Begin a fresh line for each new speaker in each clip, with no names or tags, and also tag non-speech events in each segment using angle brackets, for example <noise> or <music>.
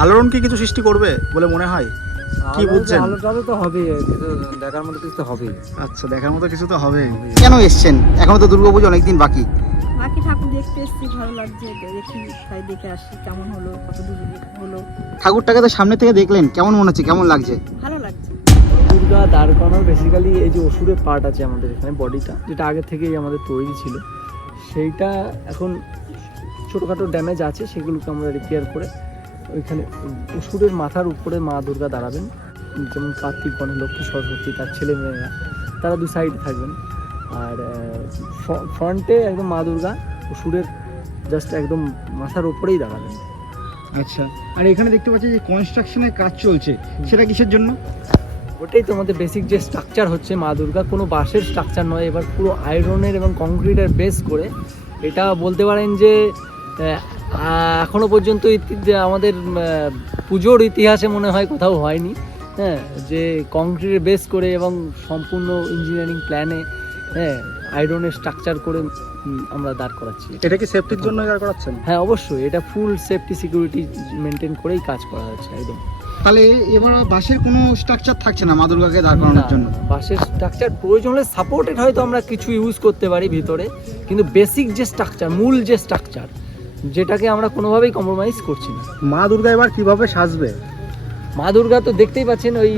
আলোড়ন কি কিছু সৃষ্টি করবে বলে মনে হয়? কি বুঝছেন?
আলো টালো তো হবেই কিছু দেখার মতো কিছু তো হবেই।
আচ্ছা দেখার মতো কিছু তো হবে কেন এসছেন? এখনও তো দুর্গাপুজো অনেকদিন বাকি।
বাকি ঠাকুর দেখতে এসেছি ভালো লাগছে দেখি তাই দেখে আসি কেমন হলো কত দূর হলো।
ঠাকুরটাকে তো সামনে থেকে দেখলেন কেমন মনে হচ্ছে কেমন লাগছে?
ভালো লাগছে।
দুর্গা দাঁড় করানোর বেসিক্যালি এই যে অসুরের পার্ট আছে আমাদের এখানে বডিটা যেটা আগে থেকেই আমাদের তৈরি ছিল সেইটা এখন ছোটোখাটো ড্যামেজ আছে সেগুলোকে আমরা রিপেয়ার করে ওইখানে অসুরের মাথার উপরে মা দুর্গা দাঁড়াবেন। যেমন কার্তিক গণেশ লক্ষ্মী সরস্বতী তার ছেলে মেয়েরা তারা দু সাইডে থাকবেন। আর ফ্রন্টে একদম মা দুর্গা অসুরের জাস্ট একদম মাথার উপরেই দাঁড়াবেন।
আচ্ছা। আর এখানে দেখতে পাচ্ছি যে কনস্ট্রাকশনের কাজ চলছে। সেটা কিসের জন্য?
ওটাই তোমাদের বেসিক যে স্ট্রাকচার হচ্ছে মা দুর্গা কোনো বাঁশের স্ট্রাকচার নয়। এবার পুরো আয়রনের এবং কংক্রিটের বেস করে এটা বলতে পারেন যে আহ, এখনও পর্যন্ত আমাদের পুজোর ইতিহাসে মনে হয় কোথাও হয়নি। হ্যাঁ যে কংক্রিটের বেস করে এবং সম্পূর্ণ ইঞ্জিনিয়ারিং প্ল্যানে হ্যাঁ আয়রনের স্ট্রাকচার করে আমরা দাঁড় করাচ্ছি।
এটা কি সেফটির জন্য দাঁড় করাচ্ছেন?
হ্যাঁ অবশ্যই। এটা ফুল সেফটি সিকিউরিটি মেনটেন করেই কাজ করা হচ্ছে একদম।
তাহলে এবার বাসের কোনো স্ট্রাকচার থাকছে না মা দুর্গাকে দাঁড় করানোর জন্য?
বাসের স্ট্রাকচার প্রয়োজন হলে সাপোর্টেড হয়তো আমরা কিছু ইউজ করতে পারি ভিতরে কিন্তু বেসিক যে স্ট্রাকচার মূল যে স্ট্রাকচার যেটাকে আমরা কোনোভাবেই কম্প্রোমাইজ করছি না।
মা দুর্গা এবার কীভাবে সাজবে?
মা দুর্গা তো দেখতেই পাচ্ছেন ওই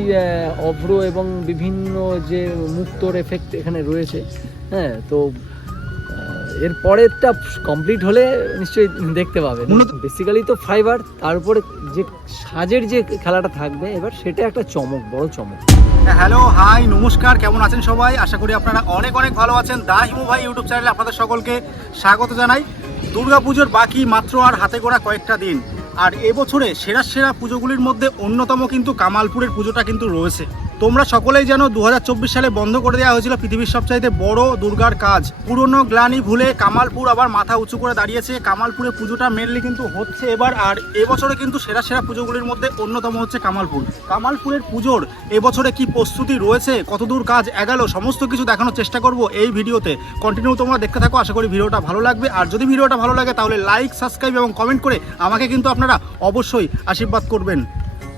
অভ্র এবং বিভিন্ন যে মুক্তর এফেক্ট এখানে রয়েছে। হ্যাঁ তো এর পরেরটা কমপ্লিট হলে নিশ্চয়ই দেখতে পাবেন। বেসিক্যালি তো ফাইবার তারপরে যে সাজের যে খেলাটা থাকবে এবার সেটা একটা চমক বড় চমক।
হ্যালো হাই নমস্কার কেমন আছেন সবাই? আশা করি আপনারা অনেক অনেক ভালো আছেন। দা হিমু ভাই ইউটিউব চ্যানেলে আপনাদের সকলকে স্বাগত জানাই। দুর্গাপুজোর বাকি মাত্র আর হাতে গোড়া কয়েকটা দিন। আর এবছরে সেরা সেরা পুজোগুলির মধ্যে অন্যতম কিন্তু কামালপুরের পুজোটা কিন্তু রয়েছে। তোমরা সকলেই জানো দু সালে বন্ধ করে দেওয়া হয়েছিল পৃথিবীর সবচাইতে বড় দুর্গার কাজ। পুরনো গ্লানি ভুলে কামালপুর আবার মাথা উঁচু করে দাঁড়িয়েছে। কামালপুরে পুজোটা মেনলি কিন্তু হচ্ছে এবার, আর এবছরে কিন্তু সেরা সেরা পুজোগুলির মধ্যে অন্যতম হচ্ছে কামালপুর। কামালপুরের পুজোর এবছরে কি প্রস্তুতি রয়েছে? কতদূর কাজ এগালো? সমস্ত কিছু দেখানোর চেষ্টা করব এই ভিডিওতে। কন্টিনিউ তোমরা দেখতে থাকো। আশা করি ভিডিওটা ভালো লাগবে। আর যদি ভিডিওটা ভালো লাগে তাহলে লাইক সাবস্ক্রাইব এবং কমেন্ট করে আমাকে কিন্তু আপনারা অবশ্যই আশীর্বাদ করবেন।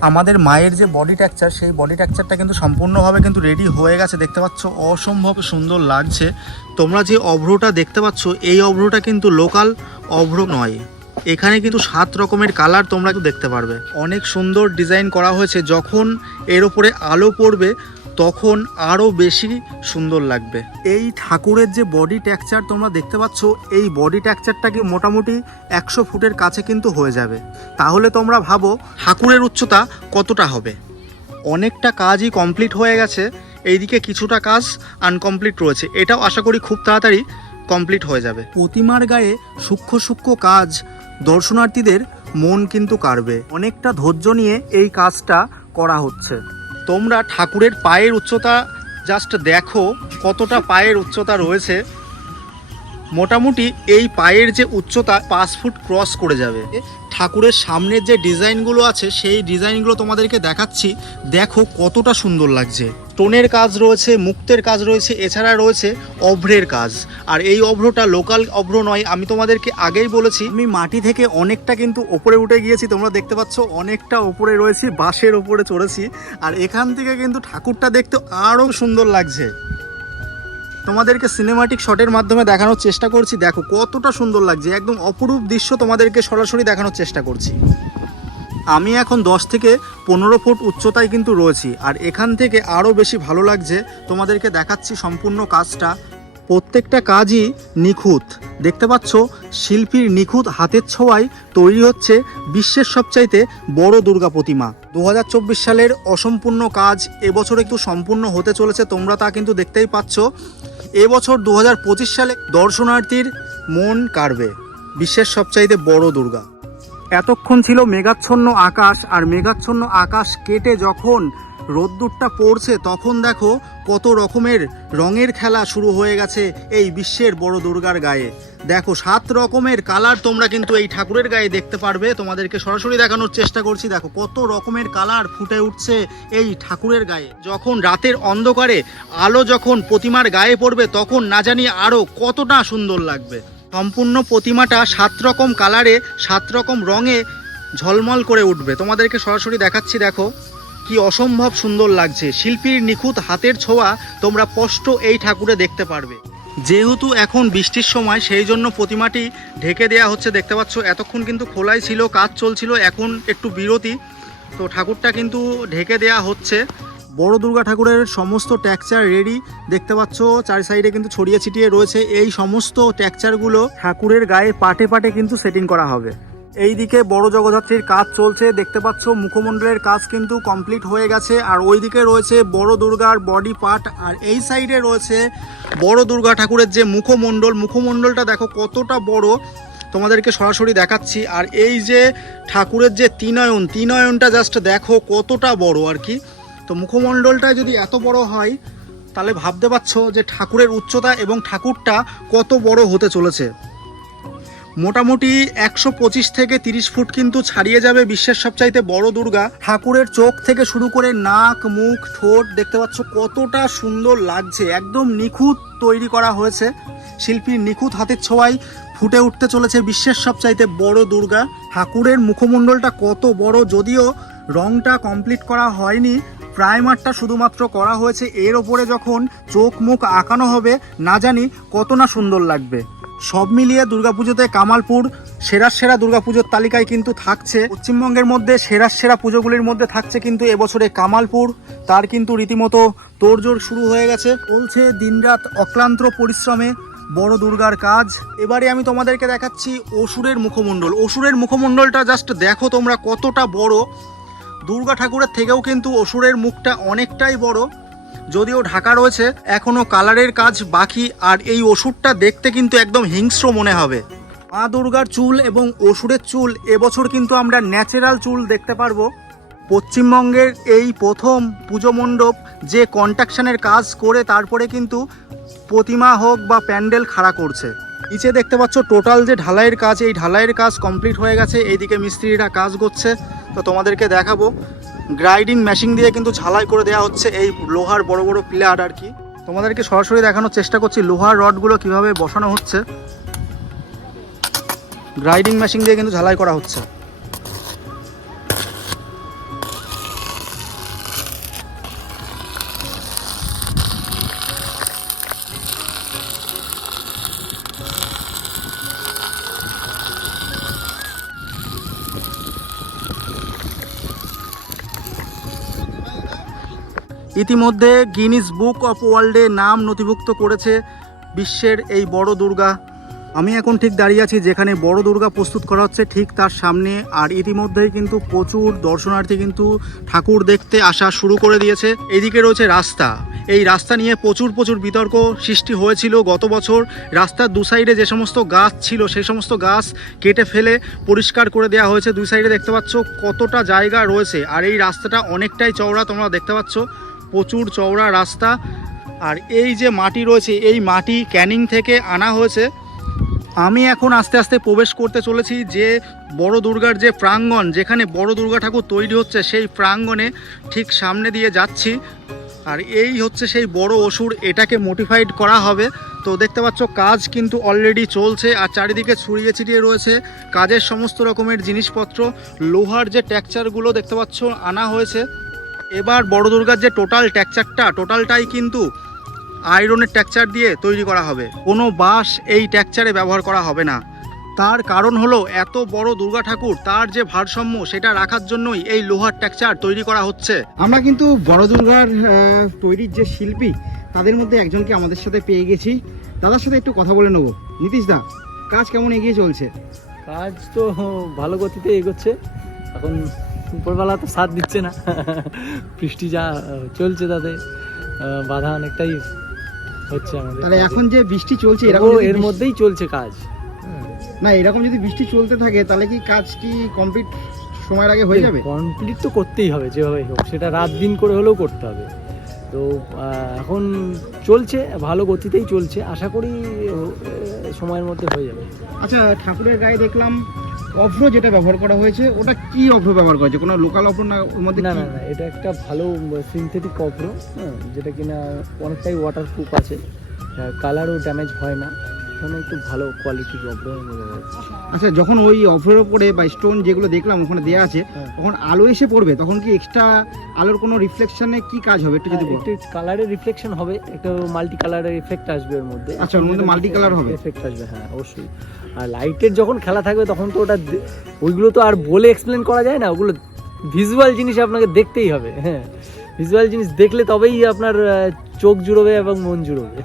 আমাদের মায়ের যে বডি টেকচার সেই বডি টেকচারটা কিন্তু সম্পূর্ণভাবে কিন্তু রেডি হয়ে গেছে। দেখতে পাচ্ছ, অসম্ভব সুন্দর লাগছে। তোমরা যে অভ্রটা দেখতে পাচ্ছ, এই অভ্রটা কিন্তু লোকাল অভ্র নয়। এখানে কিন্তু সাত রকমের কালার তোমরা দেখতে পারবে। অনেক সুন্দর ডিজাইন করা হয়েছে। যখন এর ওপরে আলো পড়বে তখন আরও বেশি সুন্দর লাগবে। এই ঠাকুরের যে বডি ট্যাকচার তোমরা দেখতে পাচ্ছ এই বডি ট্যাকচারটা কি মোটামুটি একশো ফুটের কাছে কিন্তু হয়ে যাবে। তাহলে তোমরা ভাবো ঠাকুরের উচ্চতা কতটা হবে? অনেকটা কাজই কমপ্লিট হয়ে গেছে এইদিকে কিছুটা কাজ আনকমপ্লিট রয়েছে। এটাও আশা করি খুব তাড়াতাড়ি কমপ্লিট হয়ে যাবে। প্রতিমার গায়ে সূক্ষ্ম সূক্ষ্ম কাজ দর্শনার্থীদের মন কিন্তু কাড়বে। অনেকটা ধৈর্য নিয়ে এই কাজটা করা হচ্ছে। তোমরা ঠাকুরের পায়ের উচ্চতা জাস্ট দেখো কতটা পায়ের উচ্চতা রয়েছে। মোটামুটি এই পায়ের যে উচ্চতা পাঁচ ফুট ক্রস করে যাবে। ঠাকুরের সামনের যে ডিজাইনগুলো আছে, সেই ডিজাইনগুলো তোমাদেরকে দেখাচ্ছি। দেখো কতটা সুন্দর লাগছে। টোনের কাজ রয়েছে, মুক্তের কাজ রয়েছে, এছাড়া রয়েছে অভ্রের কাজ। আর এই অভ্রটা লোকাল অভ্র নয়, আমি তোমাদেরকে আগেই বলেছি। আমি মাটি থেকে অনেকটা কিন্তু ওপরে উঠে গিয়েছি, তোমরা দেখতে পাচ্ছ অনেকটা ওপরে রয়েছি, বাঁশের ওপরে চড়েছি। আর এখান থেকে কিন্তু ঠাকুরটা দেখতে আরও সুন্দর লাগছে। তোমাদেরকে সিনেমাটিক শটের মাধ্যমে দেখানোর চেষ্টা করছি। দেখো, কতটা সুন্দর লাগছে। একদম অপরূপ দৃশ্য তোমাদেরকে সরাসরি দেখানোর চেষ্টা করছি। আমি এখন দশ থেকে পনেরো ফুট উচ্চতায় কিন্তু রয়েছি। আর এখান থেকে আরও বেশি ভালো লাগছে, তোমাদেরকে দেখাচ্ছি সম্পূর্ণ কাজটা। প্রত্যেকটা কাজই নিখুঁত। দেখতে পাচ্ছ, শিল্পীর নিখুঁত হাতের ছোঁয়ায় তৈরি হচ্ছে বিশ্বের সবচাইতে বড় দুর্গা প্রতিমা। দু হাজার চব্বিশ সালের অসম্পূর্ণ কাজ এবছর একটু সম্পূর্ণ হতে চলেছে। তোমরা তা কিন্তু দেখতেই পাচ্ছ। এবছর দু হাজার পঁচিশ সালে দর্শনার্থীর মন কাড়বে, বিশ্বের সবচাইতে বড় দুর্গা। এতক্ষণ ছিল মেঘাচ্ছন্ন আকাশ, আর মেঘাচ্ছন্ন আকাশ কেটে যখন রোদ্দুরটা পড়ছে, তখন দেখো কত রকমের রঙের খেলা শুরু হয়ে গেছে এই বিশ্বের বড় দুর্গার গায়ে। দেখো, সাত রকমের কালার তোমরা কিন্তু এই ঠাকুরের গায়ে দেখতে পারবে। তোমাদেরকে সরাসরি দেখানোর চেষ্টা করছি, দেখো কত রকমের কালার ফুটে উঠছে এই ঠাকুরের গায়ে। যখন রাতের অন্ধকারে আলো যখন প্রতিমার গায়ে পড়বে, তখন না জানি আরও কতটা সুন্দর লাগবে। সম্পূর্ণ প্রতিমাটা সাত রকম কালারে, সাত রকম রঙে ঝলমল করে উঠবে। তোমাদেরকে সরাসরি দেখাচ্ছি, দেখো। কি অসম্ভব সুন্দর লাগছে। শিল্পীর নিখুঁত হাতের ছোঁয়া তোমরা স্পষ্ট এই ঠাকুরে দেখতে পারবে। যেহেতু এখন বৃষ্টির সময়, সেই জন্য প্রতিমাটি ঢেকে দেওয়া হচ্ছে। দেখতে পাচ্ছ, এতক্ষণ কিন্তু খোলাই ছিল, কাজ চলছিল, এখন একটু বিরতি। তো ঠাকুরটা কিন্তু ঢেকে দেয়া হচ্ছে। বড় দুর্গা ঠাকুরের সমস্ত ট্যাকচার রেডি। দেখতে পাচ্ছ, চার সাইডে কিন্তু ছড়িয়ে ছিটিয়ে রয়েছে। এই সমস্ত ট্যাকচারগুলো ঠাকুরের গায়ে পাটে পাটে কিন্তু সেটিং করা হবে। এইদিকে বড় জগদ্ধাত্রীর কাজ চলছে, দেখতে পাচ্ছ মুখমণ্ডলের কাজ কিন্তু কমপ্লিট হয়ে গেছে। আর ওইদিকে রয়েছে বড় দুর্গার বডি পার্ট আর এই সাইডে রয়েছে বড় দুর্গা ঠাকুরের যে মুখমণ্ডল। মুখমণ্ডলটা দেখো কতটা বড়, তোমাদেরকে সরাসরি দেখাচ্ছি। আর এই যে ঠাকুরের যে তিনয়ন, তিনয়নটা জাস্ট দেখো কতটা বড় আর কি। তো মুখমণ্ডলটা যদি এত বড় হয়, তাহলে ভাবতে পারছ যে ঠাকুরের উচ্চতা এবং ঠাকুরটা কত বড় হতে চলেছে। মোটামুটি একশো পঁচিশ থেকে তিরিশ ফুট কিন্তু ছাড়িয়ে যাবে বিশ্বের সবচাইতে বড় দুর্গা। ঠাকুরের চোখ থেকে শুরু করে নাক, মুখ, ঠোঁট দেখতে পাচ্ছ কতটা সুন্দর লাগছে। একদম নিখুঁত তৈরি করা হয়েছে। শিল্পীর নিখুঁত হাতের ছোঁয়ায় ফুটে উঠতে চলেছে বিশ্বের সবচাইতে বড় দুর্গা। ঠাকুরের মুখমণ্ডলটা কত বড় যদিও রংটা কমপ্লিট করা হয়নি। প্রাইমারটা শুধুমাত্র করা হয়েছে এর ওপরে যখন চোখ মুখ আঁকানো হবে, না জানি কত না সুন্দর লাগবে। সব মিলিয়ে দুর্গাপুজোতে কামালপুর সেরা সেরা দুর্গাপুজোর তালিকায় কিন্তু থাকছে। পশ্চিমবঙ্গের মধ্যে সেরা সেরা পুজোগুলির মধ্যে থাকছে কিন্তু এবছরে কামালপুর। তার কিন্তু রীতিমতো তোড়জোড় শুরু হয়ে গেছে। চলছে দিনরাত অক্লান্ত পরিশ্রমে বড় দুর্গার কাজ। এবারে আমি তোমাদেরকে দেখাচ্ছি অসুরের মুখমণ্ডল। অসুরের মুখমণ্ডলটা জাস্ট দেখো তোমরা কতটা বড়। দুর্গা ঠাকুরের থেকেও কিন্তু অসুরের মুখটা অনেকটাই বড়। যদিও ঢাকা রয়েছে, এখনও কালারের কাজ বাকি আর এই ওষুধটা দেখতে কিন্তু একদম হিংস্র মনে হবে। মা দুর্গার চুল এবং অসুরের চুল, এবছর কিন্তু আমরা ন্যাচারাল চুল দেখতে পারব। পশ্চিমবঙ্গের এই প্রথম পুজো মণ্ডপ যে কন্ট্রাকশনের কাজ করে তারপরে কিন্তু প্রতিমা হোক বা প্যান্ডেল খাড়া করছে। নিচে দেখতে পাচ্ছ টোটাল যে ঢালাইয়ের কাজ, এই ঢালাইয়ের কাজ কমপ্লিট হয়ে গেছে। এইদিকে মিস্ত্রিরা কাজ করছে। তো তোমাদেরকে দেখাবো। গ্রাইডিং মেশিন দিয়ে কিন্তু ঝালাই করে দেওয়া হচ্ছে এই লোহার বড় বড় প্লেয়ার আর কি। তোমাদেরকে সরাসরি দেখানোর চেষ্টা করছি লোহার রডগুলো কীভাবে বসানো হচ্ছে। গ্রাইডিং মেশিন দিয়ে কিন্তু ঝালাই করা হচ্ছে। ইতিমধ্যে গিনিস বুক অফ ওয়ার্ল্ডে নাম নথিভুক্ত করেছে বিশ্বের এই বড় দুর্গা। আমি এখন ঠিক দাঁড়িয়ে আছি যেখানে বড় দুর্গা প্রস্তুত করা হচ্ছে ঠিক তার সামনে, আর ইতিমধ্যেই কিন্তু প্রচুর দর্শনার্থী কিন্তু ঠাকুর দেখতে আসা শুরু করে দিয়েছে। এদিকে রয়েছে রাস্তা। এই রাস্তা নিয়ে প্রচুর প্রচুর বিতর্ক সৃষ্টি হয়েছিল গত বছর। রাস্তার দু সাইডে যে সমস্ত গাছ ছিল, সেই সমস্ত গাছ কেটে ফেলে পরিষ্কার করে দেওয়া হয়েছে। দুই সাইডে দেখতে পাচ্ছ কতটা জায়গা রয়েছে, আর এই রাস্তাটা অনেকটাই চওড়া তোমরা দেখতে পাচ্ছ। প্রচুর চওড়া রাস্তা। আর এই যে মাটি রয়েছে, এই মাটি ক্যানিং থেকে আনা হয়েছে। আমি এখন আস্তে আস্তে প্রবেশ করতে চলেছি যে বড় দুর্গার যে প্রাঙ্গণ, যেখানে বড় দুর্গা ঠাকুর তৈরি হচ্ছে, সেই প্রাঙ্গণে ঠিক সামনে দিয়ে যাচ্ছি। আর এই হচ্ছে সেই বড় অসুর, এটাকে মোটিফাইড করা হবে। তো দেখতে পাচ্ছ, কাজ কিন্তু অলরেডি চলছে আর চারিদিকে ছড়িয়ে ছিটিয়ে রয়েছে। কাজের সমস্ত রকমের জিনিসপত্র, লোহার যে টেক্সচারগুলো দেখতে পাচ্ছ, আনা হয়েছে। এবার বড় দুর্গার যে টোটাল ট্যাকচারটা টোটালটাই কিন্তু আয়রনের ট্যাকচার দিয়ে তৈরি করা হবে। কোনো বাঁশ এই ট্যাকচারে ব্যবহার করা হবে না। তার কারণ হলো এত বড় দুর্গা ঠাকুর তার যে ভারসাম্য সেটা রাখার জন্যই এই লোহার ট্যাকচার তৈরি করা হচ্ছে।
আমরা কিন্তু বড় দুর্গার তৈরির যে শিল্পী তাদের মধ্যে একজনকে আমাদের সাথে পেয়ে গেছি। দাদার সাথে একটু কথা বলে নেব। নীতিশ দা কাজ কেমন এগিয়ে চলছে?
কাজ তো ভালো গতিতে এগোচ্ছে। এখন উপরবেলা তো সাথ দিচ্ছে না। বৃষ্টি যা চলছে তাতে বাধা অনেকটাই হচ্ছে আমাদের
তাহলে এখন যে বৃষ্টি চলছে এরকম
এর মধ্যেই চলছে কাজ।
না এরকম যদি বৃষ্টি চলতে থাকে তাহলে কি কাজ কি কমপ্লিট সময়ের আগে হয়ে যাবে?
কমপ্লিট তো করতেই হবে যেভাবে হোক সেটা রাত দিন করে হলেও করতে হবে। তো এখন চলছে ভালো গতিতেই চলছে আশা করি সময়ের মধ্যে হয়ে যাবে।
আচ্ছা ঠাকুরের গায়ে দেখলাম অভ্র যেটা ব্যবহার করা হয়েছে ওটা কি অভ্র ব্যবহার করা হয়েছে? কোনো লোকাল অভ্র না ওর মধ্যে
না না না এটা একটা ভালো সিনথেটিক অফ্রো হ্যাঁ যেটা কিনা অনেকটাই ওয়াটারপ্রুফ আছে। কালারও ড্যামেজ হয় না। ওখানে একটু ভালো কোয়ালিটির অব্রয় নেওয়া যাচ্ছে
আচ্ছা যখন ওই অফের ওপরে বা স্টোন যেগুলো দেখলাম ওখানে দেওয়া আছে
হ্যাঁ।
তখন আলো এসে পড়বে তখন কি এক্সট্রা আলোর কোনো রিফ্লেকশনে কি কাজ হবে একটু যদি
হ্যাঁ, একটু কালারের রিফ্লেকশন হবে একটু মাল্টি কালারের এফেক্ট আসবে ওর মধ্যে।
আচ্ছা, ওর মধ্যে multi-color হবে?
এফেক্ট আসবে হ্যাঁ অবশ্যই। আর লাইটের যখন খেলা থাকবে তখন তো ওটা ওইগুলো তো আর বলে এক্সপ্লেন করা যায় না ওগুলো ভিজুয়াল জিনিস আপনাকে দেখতেই হবে হ্যাঁ। ভিজুয়াল জিনিস দেখলে তবেই আপনার চোখ জুড়োবে এবং মন জুড়োবে।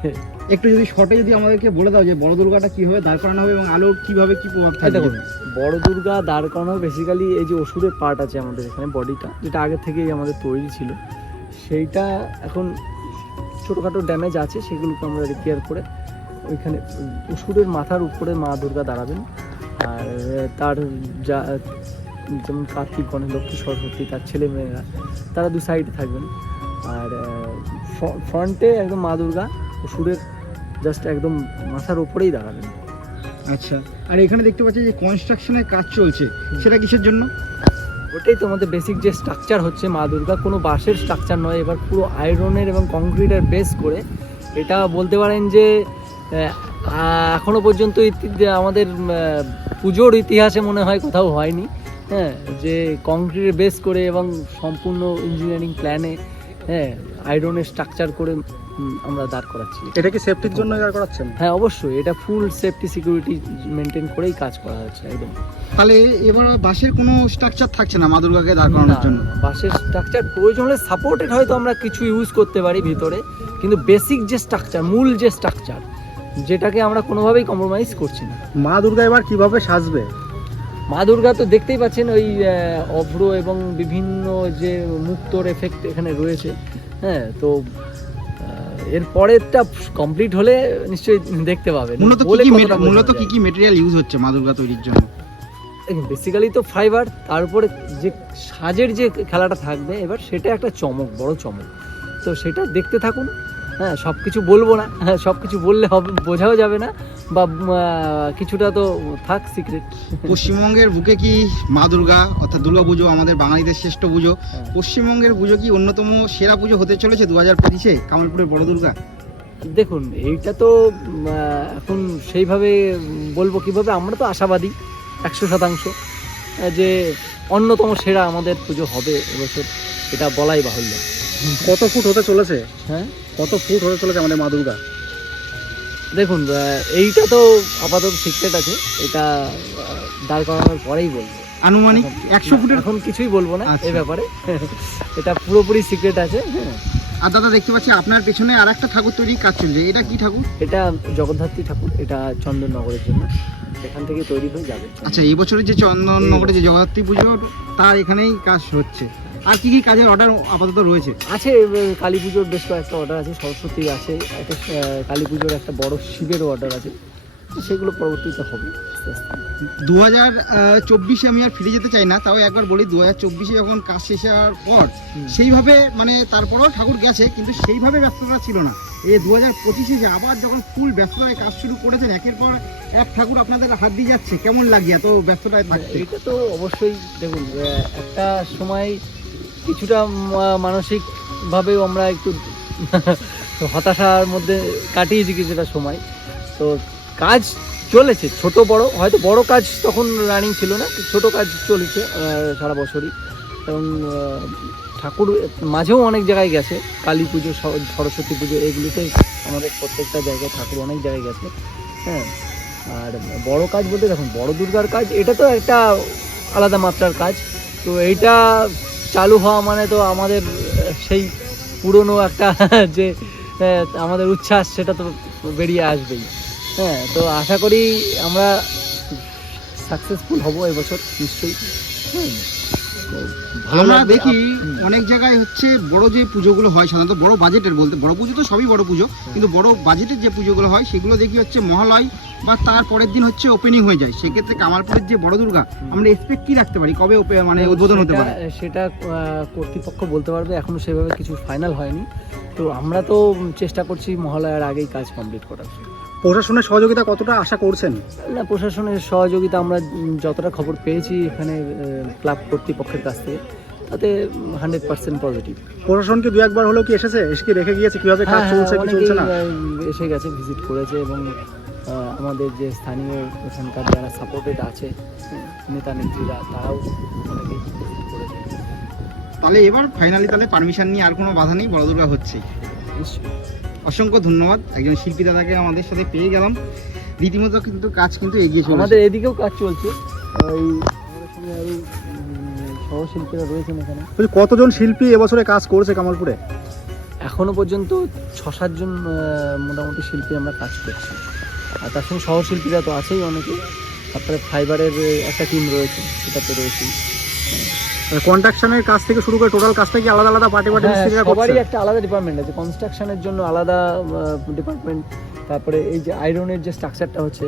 একটু যদি শর্টে যদি আমাদেরকে বলে দাও যে বড় দুর্গাটা কীভাবে দাঁড় করানো হবে এবং আলো কীভাবে কি প্রভাব থাকবে
দেখুন বড় দুর্গা দাঁড় করানো বেসিক্যালি এই যে ওষুধের পার্ট আছে আমাদের এখানে বডিটা যেটা আগে থেকেই আমাদের তৈরি ছিল সেইটা এখন ছোটোখাটো ড্যামেজ আছে সেগুলোকে আমরা রিপেয়ার করে ওইখানে ওষুধের মাথার উপরে মা দুর্গা দাঁড়াবেন। আর তার যা যেমন কার্তিক গণেশ লক্ষ্মী সরস্বতী তার ছেলে মেয়েরা তারা দু সাইডে থাকবেন। আর ফ্রন্টে একদম মা দুর্গা অসুরের জাস্ট একদম মাথার ওপরেই দাঁড়াবেন।
আচ্ছা আর এখানে দেখতে পাচ্ছি যে কনস্ট্রাকশনের কাজ চলছে সেটা কিসের জন্য?
ওটাই তো আমাদের বেসিক যে স্ট্রাকচার হচ্ছে মা দুর্গা কোনো বাঁশের স্ট্রাকচার নয় এবার পুরো আয়রনের এবং কংক্রিটের বেস করে এটা বলতে পারেন যে আহ, এখনও পর্যন্ত আমাদের পুজোর ইতিহাসে মনে হয় কোথাও হয়নি। হ্যাঁ যে কংক্রিটে বেস করে এবং সম্পূর্ণ ইঞ্জিনিয়ারিং প্ল্যানে হ্যাঁ আয়রনের স্ট্রাকচার করে আমরা দাঁড় করাচ্ছি।
এটা কি সেফটির জন্য ইয়ার করাচ্ছেন?
হ্যাঁ অবশ্যই। এটা ফুল সেফটি সিকিউরিটি মেনটেন করেই কাজ করা হচ্ছে একদম।
তাহলে এবার বাসের কোনো স্ট্রাকচার থাকছে না মা দুর্গাকে দাঁড় করানোর জন্য?
বাসের স্ট্রাকচার প্রয়োজন হলে সাপোর্টেড হয়তো আমরা কিছু ইউজ করতে পারি ভিতরে কিন্তু বেসিক যে স্ট্রাকচার মূল যে স্ট্রাকচার যেটাকে আমরা কোনোভাবেই কম্প্রোমাইজ করছি না।
মা দুর্গা এবার কীভাবে সাজবে?
মা দুর্গা তো দেখতেই পাচ্ছেন ওই অভ্র এবং বিভিন্ন যে মুক্তর এফেক্ট এখানে রয়েছে হ্যাঁ তো এর পরেরটা কমপ্লিট হলে নিশ্চয়ই দেখতে পাবেন।
মূলত কি কি মেটেরিয়াল ইউজ হচ্ছে মা দুর্গা তৈরির জন্য?
বেসিক্যালি তো ফাইবার তারপরে যে সাজের যে খেলাটা থাকবে এবার সেটা একটা চমক বড় চমক। তো সেটা দেখতে থাকুন। হ্যাঁ সব কিছু বলব না। হ্যাঁ সব কিছু বললে হবে বোঝাও যাবে না। বা কিছুটা তো থাক সিক্রেট
পশ্চিমবঙ্গের বুকে কি মা দুর্গা অর্থাৎ দুর্গা পুজো আমাদের বাঙালিদের শ্রেষ্ঠ পুজো? পশ্চিমবঙ্গের পুজো কি অন্যতম সেরা পুজো হতে চলেছে দু হাজার পঁচিশে কামালপুরের বড় দুর্গা?
দেখুন এইটা তো এখন সেইভাবে বলব কীভাবে আমরা তো আশাবাদী একশো শতাংশ যে অন্যতম সেরা আমাদের পুজো হবে এবছর এটা বলাই বাহুল্য।
কত ফুট হতে চলেছে?
হ্যাঁ?
কত ফুট হতে চলেছে আমাদের মা দুর্গা।
দেখুন এইটা তো আপাতত সিক্রেট আছে এটা দাঁড় করানোর পরেই বলব।
আনুমানিক একশো ফুটের
এখন কিছুই বলব না
আচ্ছা।
এই ব্যাপারে। এটা পুরোপুরি সিক্রেট আছে হ্যাঁ।
আর দাদা দেখতে পাচ্ছি আপনার পেছনে আর একটা ঠাকুর তৈরি কাজ চলছে। এটা কি ঠাকুর?
এটা জগদ্ধাত্রী ঠাকুর এটা চন্দননগরের জন্য। এখান থেকে তৈরি হয়ে যাবে।
আচ্ছা এই বছরের যে চন্দননগরে যে জগদ্ধাত্রী পুজো তার এখানেই কাজ হচ্ছে। আর কি কি কাজের অর্ডার আপাতত রয়েছে?
আছে কালী পুজোর বেশ কয়েকটা অর্ডার আছে সরস্বতীর আছে একটা কালী পুজোর একটা বড় শিবেরও অর্ডার আছে তো সেগুলো পরবর্তীতে হবে।
দু হাজার চব্বিশে আমি আর ফিরে যেতে চাই না তাও একবার বলি দু হাজার চব্বিশে যখন কাজ শেষ হওয়ার পর সেইভাবে মানে তারপরেও ঠাকুর গেছে কিন্তু সেইভাবে ব্যস্ততা ছিল না। এই দু হাজার পঁচিশে যে আবার যখন ফুল ব্যস্ততায় কাজ শুরু করেছেন একের পর এক ঠাকুর আপনাদের হাত দিয়ে যাচ্ছে কেমন লাগছে এত ব্যস্ততায় থাকতে?
এটা তো অবশ্যই দেখুন একটা সময় কিছুটা মানসিকভাবেও আমরা একটু হতাশার মধ্যে কাটিয়েছি কিছুটা সময়। তো কাজ চলেছে, ছোট বড়, হয়তো বড় কাজ তখন রানিং ছিল না, ছোট কাজ চলেছে সারা বছরই। এবং ঠাকুর মাঝেও অনেক জায়গায় গেছে, কালী পুজো সরস্বতী পুজো, এগুলিতে আমাদের প্রত্যেকটা জায়গায় ঠাকুর অনেক জায়গায় গেছে হ্যাঁ। আর বড় কাজ বলতে দেখুন, বড় দুর্গার কাজ, এটা তো একটা আলাদা মাত্রার কাজ। তো এইটা চালু হওয়া মানে তো আমাদের সেই পুরনো একটা <laughs> যে আমাদের উচ্ছ্বাস সেটা তো বেরিয়ে আসবেই। হ্যাঁ তো আশা করি আমরা সাকসেসফুল হব এবছর নিশ্চয়ই। হুম, তো ভালো
আমরা
লাগবে
দেখি অনেক জায়গায় হচ্ছে বড় যে পুজোগুলো হয় সাধারণত বড় বাজেটের বলতে বড় পুজো তো সবই বড় পুজো কিন্তু বড় বাজেটের যে পুজোগুলো হয় সেগুলো দেখি হচ্ছে মহালয় বা তার পরের দিন হচ্ছে ওপেনিং হয়ে যায়। সেক্ষেত্রে কামালপুরের যে বড় দুর্গা আমরা এক্সপেক্ট কি রাখতে পারি? কবে মানে উদ্বোধন হতে পারে?
সেটা কর্তৃপক্ষ বলতে পারবে এখনও সেভাবে কিছু ফাইনাল হয়নি। তো আমরা তো চেষ্টা করছি মহালয়ার আগেই কাজ কমপ্লিট করার।
প্রশাসনের সহযোগিতা কতটা আশা করছেন?
না প্রশাসনের সহযোগিতা আমরা যতটা খবর পেয়েছি এখানে ক্লাব কর্তৃপক্ষের কাছ থেকে তাতে হান্ড্রেড পার্সেন্ট পজিটিভ
প্রশাসনকে দু একবার হলেও কি এসেছে? এসে রেখে গিয়েছে? কীভাবে
হ্যাঁ,
কাজ চলছে কি চলছে না?
এসে গেছে ভিজিট করেছে এবং আমাদের যে স্থানীয় এখানকার যারা সাপোর্টেড আছে নেতা নেত্রীরা তারাও দিয়েছে।
তাহলে এবার ফাইনালি তাহলে পারমিশন নিয়ে আর কোনো বাধা নেই বড় দুর্গা হচ্ছে অসংখ্য ধন্যবাদ। একজন শিল্পী দাদাকে আমাদের সাথে পেয়ে গেলাম। রীতিমতো কিন্তু কাজ কিন্তু এগিয়ে চলেছে।
আমাদের এদিকেও কাজ চলছে। ওই আমাদের সঙ্গে আরও সহশিল্পীরা রয়েছেন এখানে।
কতজন শিল্পী এবছরে কাজ করছে কামালপুরে?
এখনও পর্যন্ত ছ সাতজন মোটামুটি শিল্পী আমরা কাজ করছি। আর তার সঙ্গে সহশিল্পীরা তো আছেই অনেকে। তারপরে ফাইবারের একটা টিম রয়েছে সেটাতে রয়েছে।
কন্ট্রাকশনের কাজ থেকে শুরু করে টোটাল কাজটা কি আলাদা আলাদা পার্টি পার্টি মিস্ত্রিরা
সবারই একটা আলাদা ডিপার্টমেন্ট আছে। কনস্ট্রাকশনের জন্য আলাদা ডিপার্টমেন্ট তারপরে এই যে আয়রনের যে স্ট্রাকচারটা হচ্ছে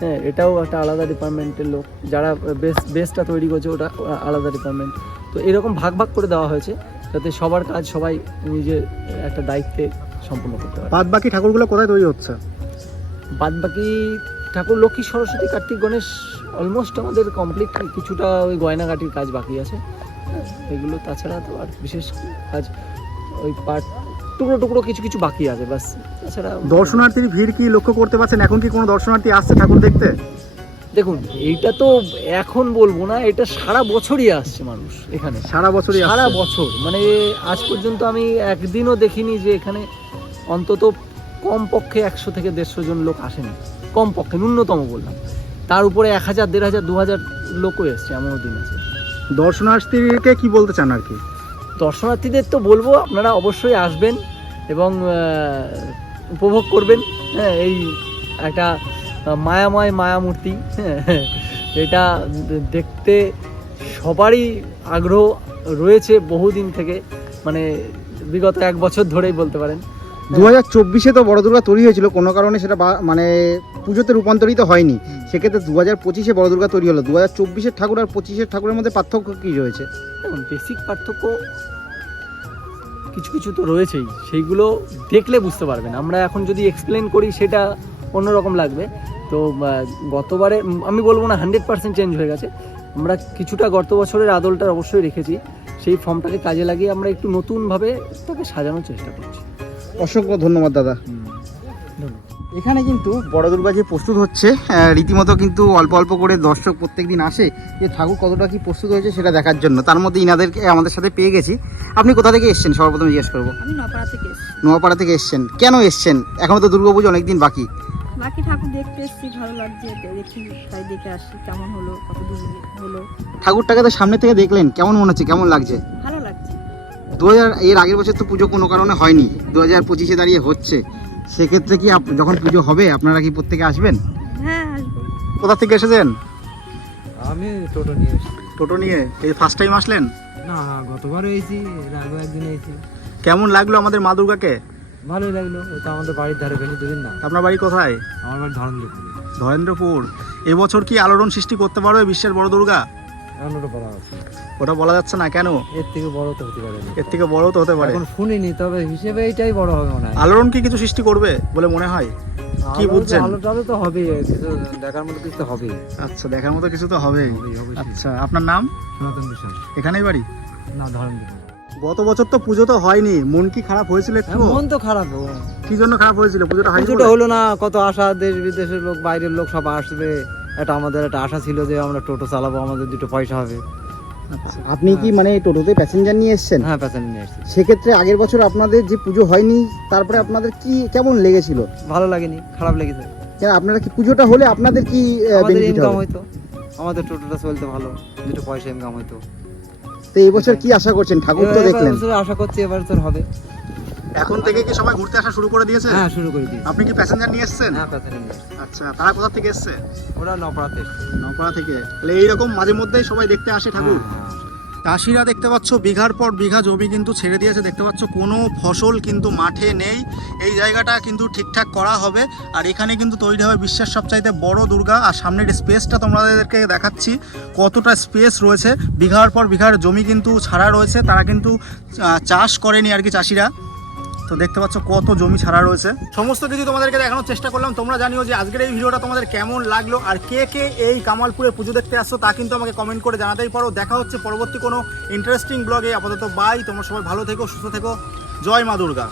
হ্যাঁ এটাও একটা আলাদা ডিপার্টমেন্টের লোক। যারা বেস বেসটা তৈরি করছে ওটা আলাদা ডিপার্টমেন্ট তো এরকম ভাগ ভাগ করে দেওয়া হয়েছে যাতে সবার কাজ সবাই নিজের একটা দায়িত্বে সম্পূর্ণ করতে পারে।
বাদ বাকি ঠাকুরগুলো কোথায় তৈরি হচ্ছে?
বাদ বাকি ঠাকুর লক্ষ্মী সরস্বতী কার্তিক গণেশ অলমোস্ট আমাদের কমপ্লিট কিছুটা ওই গয়নাগাটির কাজ বাকি আছে। এগুলো তাছাড়া তো আর বিশেষ কাজ ওই পার্ট টুকরো টুকরো কিছু কিছু বাকি আছে বাস তাছাড়া
দর্শনার্থীর ভিড় কি লক্ষ্য করতে পারছেন? এখন কি কোনো দর্শনার্থী আসছে ঠাকুর দেখতে?
দেখুন এইটা তো এখন বলব না এটা সারা বছরই আসছে মানুষ এখানে।
সারা বছরই
সারা বছর। মানে আজ পর্যন্ত আমি একদিনও দেখিনি যে এখানে অন্তত কম পক্ষে একশো থেকে দেড়শো জন লোক আসেনি। কম পক্ষে ন্যূনতম বললাম। তার উপরে এক হাজার দেড় হাজার দু হাজার লোকও এসছে এমনও দিন আছে।
দর্শনার্থীকে কি বলতে চান আর কি?
দর্শনার্থীদের তো বলব আপনারা অবশ্যই আসবেন এবং উপভোগ করবেন হ্যাঁ এই একটা মায়াময় মায়ামূর্তি হ্যাঁ, এটা দেখতে সবারই আগ্রহ রয়েছে বহুদিন থেকে মানে বিগত এক বছর ধরেই বলতে পারেন।
দু হাজার চব্বিশে তো বড় দুর্গা তৈরি হয়েছিল কোনো কারণে সেটা বা- মানে পুজোতে রূপান্তরিত হয়নি। সেক্ষেত্রে দু হাজার পঁচিশে বড় দুর্গা তৈরি হলো। দু হাজার চব্বিশের ঠাকুর আর পঁচিশের ঠাকুরের মধ্যে পার্থক্য কী রয়েছে?
দেখুন বেসিক পার্থক্য কিছু কিছু তো রয়েছেই। সেইগুলো দেখলে বুঝতে পারবেন। আমরা এখন যদি এক্সপ্লেন করি সেটা অন্যরকম লাগবে। তো গতবারে আমি বলব না হান্ড্রেড পার্সেন্ট চেঞ্জ হয়ে গেছে। আমরা কিছুটা গত বছরের আদলটা অবশ্যই রেখেছি। সেই ফর্মটাকে কাজে লাগিয়ে আমরা একটু নতুনভাবে তাকে সাজানোর চেষ্টা করছি।
অসংখ্য ধন্যবাদ দাদা। এখানে কিন্তু বড় দুর্গা যে প্রস্তুত হচ্ছে রীতিমতো কিন্তু অল্প অল্প করে দর্শক প্রত্যেক দিন আসে যে ঠাকুর কতটা কি প্রস্তুত হয়েছে সেটা দেখার জন্য। তার মধ্যে ইনাদেরকে আমাদের সাথে পেয়ে গেছি। আপনি কোথা থেকে এসছেন? সর্বপ্রথম জিজ্ঞেস করব।
আমি নপাড়া থেকে
নোয়াপাড়া থেকে এসছেন। কেন এসছেন? এখনও তো দুর্গাপুজো অনেকদিন বাকি।
বাকি ঠাকুর দেখতে এসেছি ভালো লাগছে দেখি তাই দেখে আসি কেমন হলো কত দূর হলো।
ঠাকুরটাকে তো সামনে থেকে দেখলেন কেমন মনে হচ্ছে কেমন লাগছে?
ভালো লাগছে
দু হাজার এর আগের বছর তো পুজো কোনো কারণে হয়নি। দু হাজার পঁচিশে দাঁড়িয়ে হচ্ছে। সেক্ষেত্রে কি যখন পুজো হবে আপনারা কি প্রত্যেকে আসবেন?
হ্যাঁ
কোথা থেকে এসেছেন?
আমি টোটো নিয়ে এসেছি।
টোটো নিয়ে? এই ফার্স্ট টাইম আসলেন?
না গতবার এসেছি এর আগেও একদিন এসেছি।
কেমন লাগল আমাদের মা দুর্গাকে?
ভালোই লাগল ওটা আমাদের বাড়ির ধারে বেশি দুদিন না।
আপনার বাড়ি কোথায়?
আমার বাড়ি ধরনদীপুরে
ধরেন্দ্রপুর। এবছর কি আলোড়ন সৃষ্টি করতে পারবে বিশ্বের বড় দুর্গা?
ওটা বলা
যাচ্ছে না কেন?
এর থেকে বড় তো হতে পারে
এর থেকে বড় তো হতে পারে।
এখন শুনিনি তবে হিসেবে এইটাই বড় হবে মনে হয়।
আলোড়ন কি কিছু সৃষ্টি করবে বলে মনে হয়? কি বুঝছেন?
আলো টালো তো কিছু দেখার মতো কিছু তো হবেই।
আচ্ছা দেখার মতো কিছু তো হবেই, আচ্ছা আপনার নাম?
সনাতন বিশ্বাস।
এখানেই বাড়ি?
না
গত বছর তো পুজো তো হয়নি। মন কি খারাপ হয়েছিল একটু?
হ্যাঁ, মন তো খারাপ
কি জন্য খারাপ হয়েছিল? পুজোটা হয়নি বলে?
হলো না কত আশা দেশ বিদেশের লোক বাইরের লোক সব আসবে। এটা আমাদের একটা আশা ছিল যে আমরা টোটো চালাবো আমাদের দুটো পয়সা হবে।
আপনি কি মানে টোটোতে প্যাসেঞ্জার নিয়ে এসেছেন?
হ্যাঁ প্যাসেঞ্জ নিয়ে এসেছি।
সেক্ষেত্রে আগের বছর আপনাদের যে পুজো হয়নি তারপরে আপনাদের কি কেমন লেগেছিল?
ভালো লাগেনি খারাপ লেগেছে।
কেন আপনারা কি পুজোটা হলে আপনাদের কি
আমাদের ইনকাম হইতো। আমাদের টোটোটা চলতে ভালো দুটো পয়সা ইনকাম হইতো।
তো এই বছর কি আশা করছেন? ঠাকুর তো দেখলেন।
আশা করছি এবার তোর হবে।
এখন থেকে কি সবাই ঘুরতে আসা শুরু করে দিয়েছে?
হ্যাঁ শুরু করে দিই
আপনি কি প্যাসেঞ্জার নিয়ে এসেছেন?
হ্যাঁ প্যাসেঞ্জার নিয়ে
আচ্ছা তারা কোথা থেকে এসছে?
ওরা নপড়াতে এসছে।
নপাড়া থেকে। তাহলে এইরকম মাঝে মধ্যেই সবাই দেখতে আসে ঠাকুর?
হ্যাঁ, হ্যাঁ।
চাষিরা দেখতে পাচ্ছ বিঘার পর বিঘা জমি কিন্তু ছেড়ে দিয়েছে। দেখতে পাচ্ছ কোনো ফসল কিন্তু মাঠে নেই। এই জায়গাটা কিন্তু ঠিকঠাক করা হবে। আর এখানে কিন্তু তৈরি হবে বিশ্বের সবচাইতে বড় দুর্গা। আর সামনের স্পেসটা তোমাদেরকে দেখাচ্ছি কতটা স্পেস রয়েছে। বিঘার পর বিঘার জমি কিন্তু ছাড়া রয়েছে। তারা কিন্তু চাষ করেনি আর কি চাষিরা। তো দেখতে পাচ্ছ কত জমি ছাড়া রয়েছে। সমস্ত কিছু তোমাদেরকে দেখানোর চেষ্টা করলাম। তোমরা জানিও যে আজকের এই ভিডিওটা তোমাদের কেমন লাগল আর কে কে এই কামালপুরে পুজো দেখতে আসছো তা কিন্তু আমাকে কমেন্ট করে জানাতেই পারো। দেখা হচ্ছে পরবর্তী কোনো ইন্টারেস্টিং ব্লগে আপাতত বাই তোমরা সবাই ভালো থেকো, সুস্থ থেকো। জয় মা দুর্গা।